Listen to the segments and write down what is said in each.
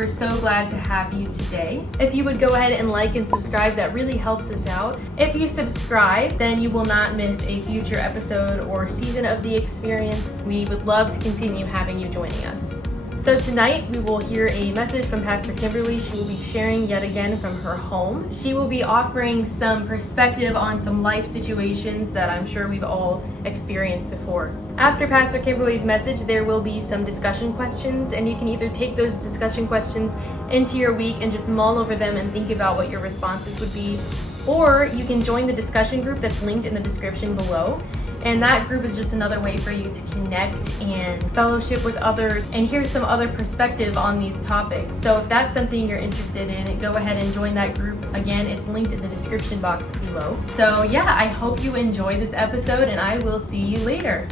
We're so glad to have you today. If you would go ahead and like and subscribe, that really helps us out. If you subscribe, then you will not miss a future episode or season of the experience. We would love to continue having you joining us. So tonight we will hear a message from Pastor Kimberly. She will be sharing yet again from her home. She will be offering some perspective on some life situations that I'm sure we've all experienced before. After Pastor Kimberly's message, there will be some discussion questions, and you can either take those discussion questions into your week and just mull over them and think about what your responses would be, or you can join the discussion group that's linked in the description below. And that group is just another way for you to connect and fellowship with others and hear some other perspective on these topics. So if that's something you're interested in, go ahead and join that group. Again, it's linked in the description box below. So yeah, I hope you enjoy this episode, and I will see you later.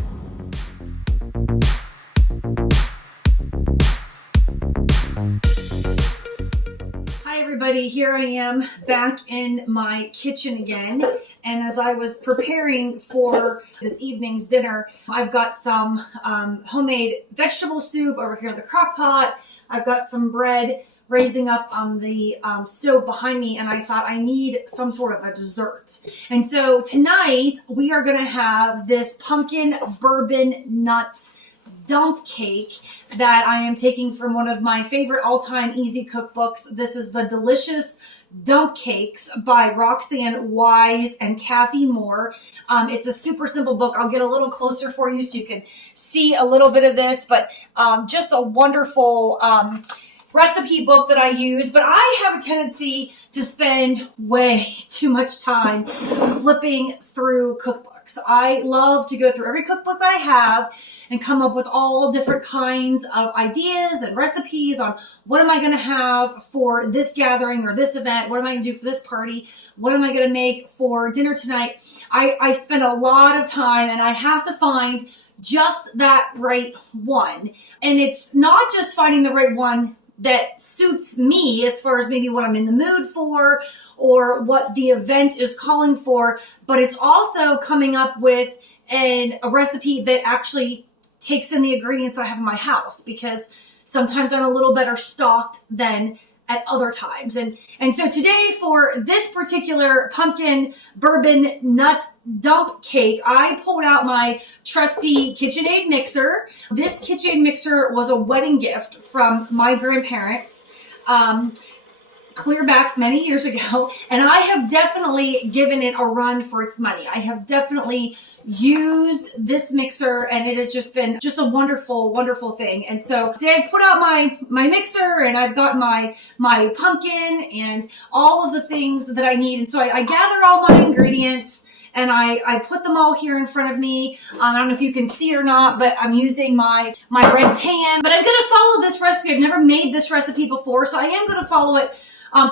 Hi everybody, here I am back in my kitchen again, and as I was preparing for this evening's dinner, I've got some homemade vegetable soup over here in the crock pot. I've got some bread raising up on the stove behind me, and I thought I need some sort of a dessert. And so tonight we are going to have this pumpkin bourbon nut dump cake that I am taking from one of my favorite all-time easy cookbooks. This is the Delicious Dump Cakes by Roxanne Wise and Kathy Moore. It's a super simple book. I'll get a little closer for you so you can see a little bit of this, but just a wonderful recipe book that I use. But I have a tendency to spend way too much time flipping through cookbooks. I love to go through every cookbook that I have and come up with all different kinds of ideas and recipes on what am I going to have for this gathering or this event? What am I going to do for this party? What am I going to make for dinner tonight? I spend a lot of time, and I have to find just that right one. And it's not just finding the right one that suits me as far as maybe what I'm in the mood for or what the event is calling for, but it's also coming up with a recipe that actually takes in the ingredients I have in my house, because sometimes I'm a little better stocked than at other times. And so today, for this particular pumpkin bourbon nut dump cake, I pulled out my trusty KitchenAid mixer. This KitchenAid mixer was a wedding gift from my grandparents, clear back many years ago, and I have definitely given it a run for its money. I have definitely used this mixer, and it has just been just a wonderful, wonderful thing. And so today I've put out my mixer, and I've got my pumpkin and all of the things that I need. And so I gather all my ingredients, and I put them all here in front of me. I don't know if you can see it or not, but I'm using my red pan. But I'm going to follow this recipe. I've never made this recipe before, so I am going to follow it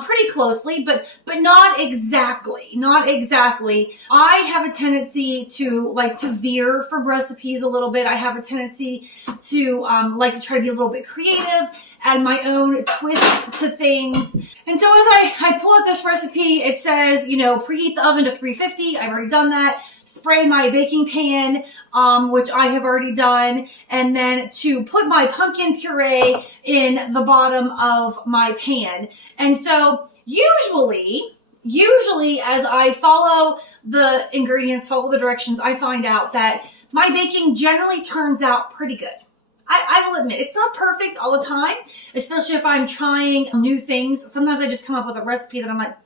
pretty closely, but not exactly. Not exactly. I have a tendency to like to veer from recipes a little bit. I have a tendency to like to try to be a little bit creative, add my own twist to things. And so as I pull out this recipe, it says, preheat the oven to 350. I've already done that. Spray my baking pan, which I have already done. And then to put my pumpkin puree in the bottom of my pan. And so usually as I follow the ingredients, follow the directions, I find out that my baking generally turns out pretty good. I will admit, it's not perfect all the time, especially if I'm trying new things. Sometimes I just come up with a recipe that I'm like,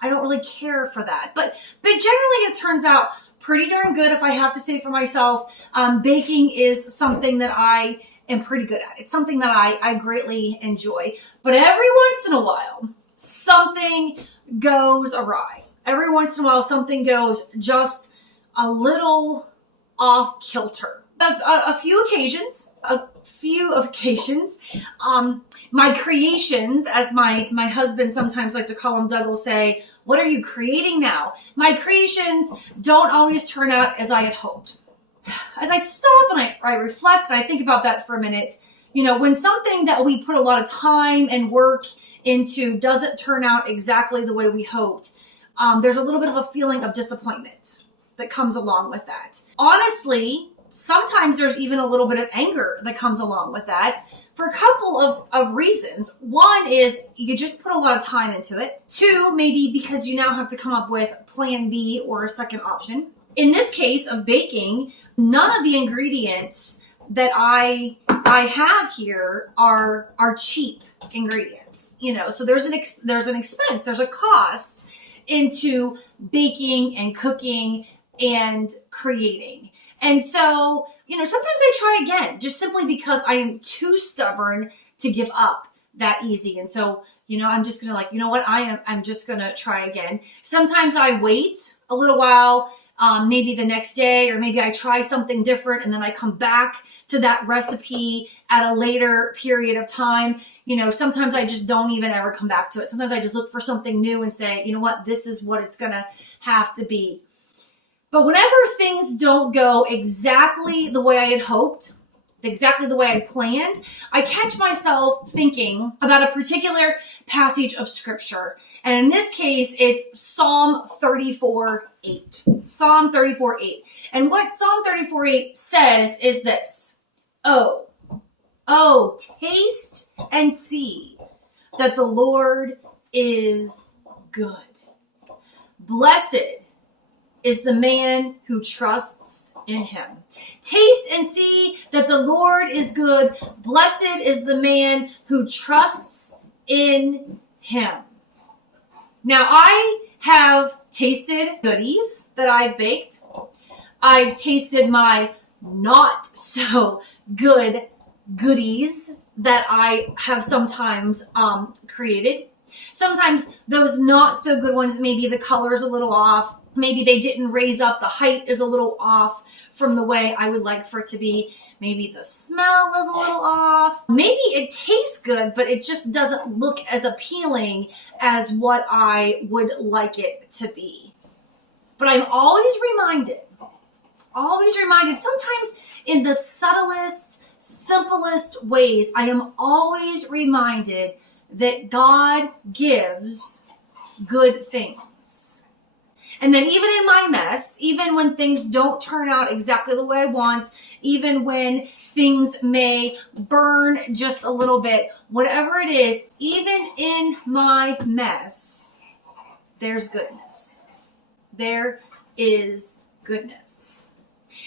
I don't really care for that. But generally it turns out pretty darn good, if I have to say for myself. Baking is something that I am pretty good at. It's something that I greatly enjoy. But every once in a while, something goes awry. Every once in a while, something goes just a little off kilter. A few occasions, my creations, as my husband sometimes like to call them, Doug will say, what are you creating now? My creations don't always turn out as I had hoped. As I stop and I reflect and I think about that for a minute, when something that we put a lot of time and work into doesn't turn out exactly the way we hoped, there's a little bit of a feeling of disappointment that comes along with that. Honestly, sometimes there's even a little bit of anger that comes along with that for a couple of reasons. One is you just put a lot of time into it. Two, maybe because you now have to come up with plan B or a second option. In this case of baking, none of the ingredients that I have here are cheap ingredients, so there's an expense, there's a cost into baking and cooking and creating. And so, sometimes I try again, just simply because I am too stubborn to give up that easy. And so, I'm just going to I'm just going to try again. Sometimes I wait a little while, maybe the next day, or maybe I try something different and then I come back to that recipe at a later period of time. Sometimes I just don't even ever come back to it. Sometimes I just look for something new and say, you know what, this is what it's going to have to be. But whenever things don't go exactly the way I had hoped, exactly the way I planned, I catch myself thinking about a particular passage of scripture. And in this case, it's Psalm 34:8. Psalm 34:8. And what Psalm 34:8 says is this: Oh, taste and see that the Lord is good. Blessed is the man who trusts in him. Taste and see that the Lord is good. Blessed is the man who trusts in him. Now, I have tasted goodies that I've baked. I've tasted my not so good goodies that I have sometimes created. Sometimes those not so good ones, maybe the color's a little off. Maybe they didn't raise up. The height is a little off from the way I would like for it to be. Maybe the smell is a little off. Maybe it tastes good, but it just doesn't look as appealing as what I would like it to be. But I'm always reminded, sometimes in the subtlest, simplest ways, I am always reminded that God gives good things. And then even in my mess, even when things don't turn out exactly the way I want, even when things may burn just a little bit, whatever it is, even in my mess, there's goodness. There is goodness.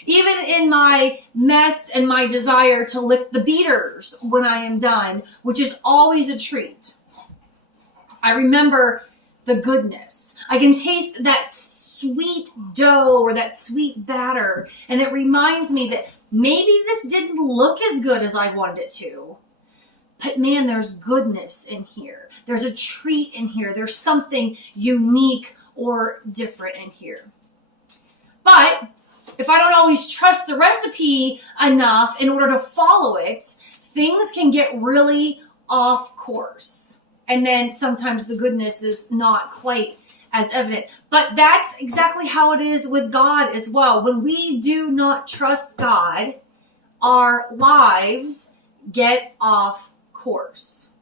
Even in my mess and my desire to lick the beaters when I am done, which is always a treat, I remember the goodness. I can taste that sweet dough or that sweet batter, and it reminds me that maybe this didn't look as good as I wanted it to, but man, there's goodness in here. There's a treat in here. There's something unique or different in here. But if I don't always trust the recipe enough in order to follow it, things can get really off course. And then sometimes the goodness is not quite as evident. But that's exactly how it is with God as well. When we do not trust God, our lives get off course.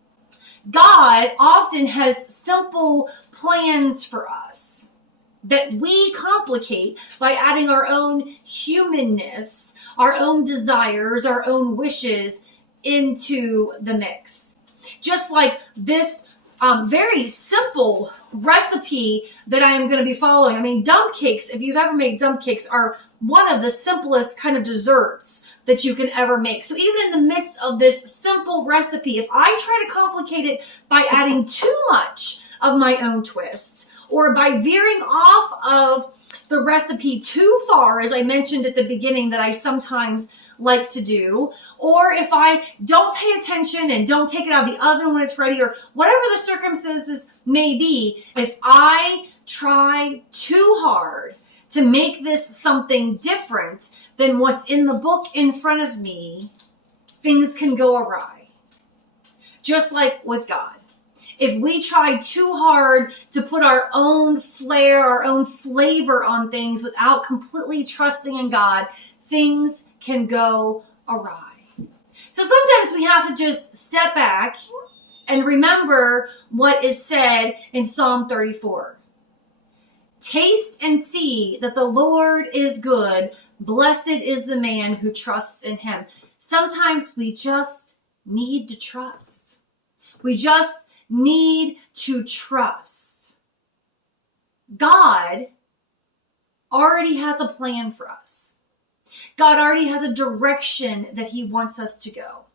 God often has simple plans for us that we complicate by adding our own humanness, our own desires, our own wishes into the mix. Just like this very simple recipe that I am going to be following. I mean, dump cakes, if you've ever made dump cakes, are one of the simplest kind of desserts that you can ever make. So even in the midst of this simple recipe, if I try to complicate it by adding too much of my own twist, or by veering off of the recipe too far, as I mentioned at the beginning that I sometimes like to do, or if I don't pay attention and don't take it out of the oven when it's ready, or whatever the circumstances may be, if I try too hard to make this something different than what's in the book in front of me, things can go awry. Just like with God. If we try too hard to put our own flair, our own flavor on things without completely trusting in God, things can go awry. So sometimes we have to just step back and remember what is said in Psalm 34. Taste and see that the Lord is good. Blessed is the man who trusts in him. Sometimes we just need to trust. We just need to trust. God already has a plan for us. God already has a direction that he wants us to go.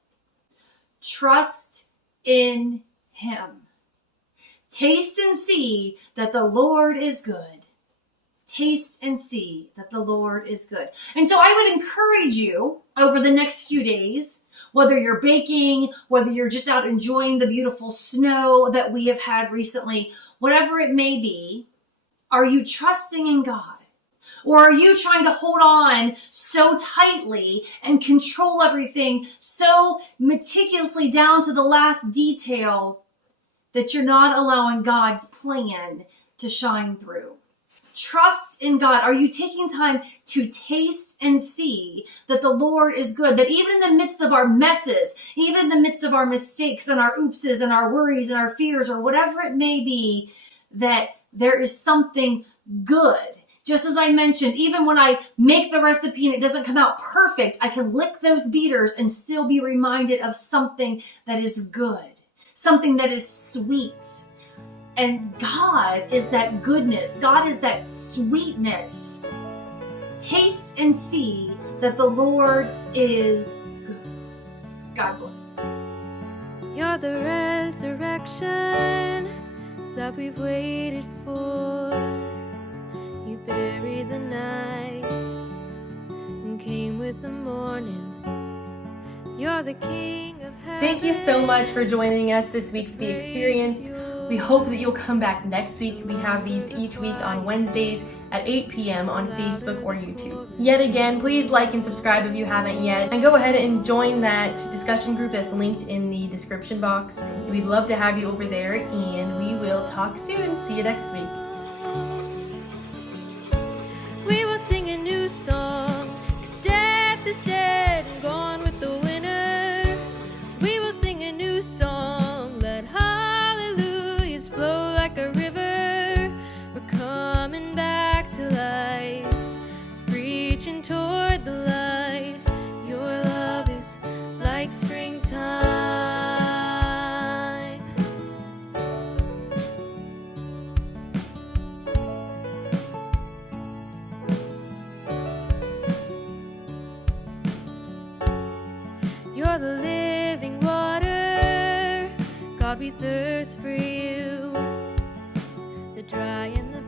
Trust in him. Taste and see that the Lord is good. Taste and see that the Lord is good. And so I would encourage you over the next few days, whether you're baking, whether you're just out enjoying the beautiful snow that we have had recently, whatever it may be, are you trusting in God? Or are you trying to hold on so tightly and control everything so meticulously down to the last detail that you're not allowing God's plan to shine through? Trust in God. Are you taking time to taste and see that the Lord is good? That even in the midst of our messes, even in the midst of our mistakes and our oopses and our worries and our fears or whatever it may be, that there is something good. Just as I mentioned, even when I make the recipe and it doesn't come out perfect, I can lick those beaters and still be reminded of something that is good, something that is sweet. And God is that goodness. God is that sweetness. Taste and see that the Lord is good. God bless. You're the resurrection that we've waited for. You buried the night and came with the morning. You're the King of heaven. Thank you so much for joining us this week for the experience. We hope that you'll come back next week. We have these each week on Wednesdays at 8 p.m. on Facebook or YouTube. Yet again, please like and subscribe if you haven't yet, and go ahead and join that discussion group that's linked in the description box. We'd love to have you over there, and we will talk soon. See you next week. We will sing a new song, 'cause death is dead and gone with the winner. We will sing a new song, let hallelujahs flow like a river. We're coming back to life, reaching toward the light. Your love is like springtime. You're the living water, God, we thirst for you. The dry and the